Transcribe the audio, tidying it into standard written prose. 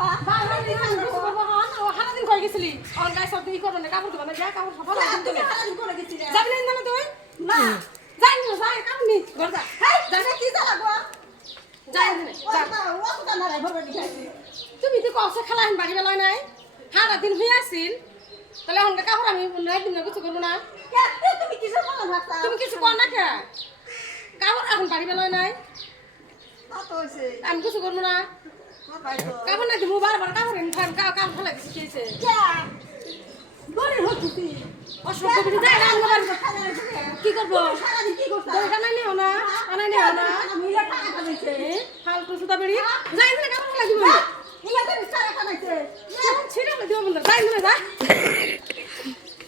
বাবা দিন কিছু করবো হন ও হানা দিন কই গেছিলি অন গায় সব দিই করব না কাপড় দিবা না যা কাপড় সফা তুমি হারাদিন করে গেছিলে যাবি না না তুই না যাই না যাই কাপড় নি ঘর যা হেই জানে কি জ্বালাবো যাই না যা ও তো না রে ভরে দিখাইছি তুমি তো কসে খেলা আন বাড়ি বেলায় নাই হারা দিন হই আসিল তাহলে অন কাপড় আমি নাই দিন কিছু করব না তুমি কিসের মনে ভাবতা তুমি কিছু কর না কে কাপড় এখন বাড়ি বেলায় নাই তা তো হইছে আমি কিছু করব না কোথায় তো কাপড় না দিব বারবার কাপড় এনে ফান কাম ফেলা দিছি কেছে বড় হচ্ছি অসভ্য বিধি যাই না আমি বাড়ি কি করব সারাদিন কি করছ দরকার নাই নিও না আনাই নিও না মিলে টাকা কামাইছে ফালতু সুতা বেড়ি যাই না কাপড়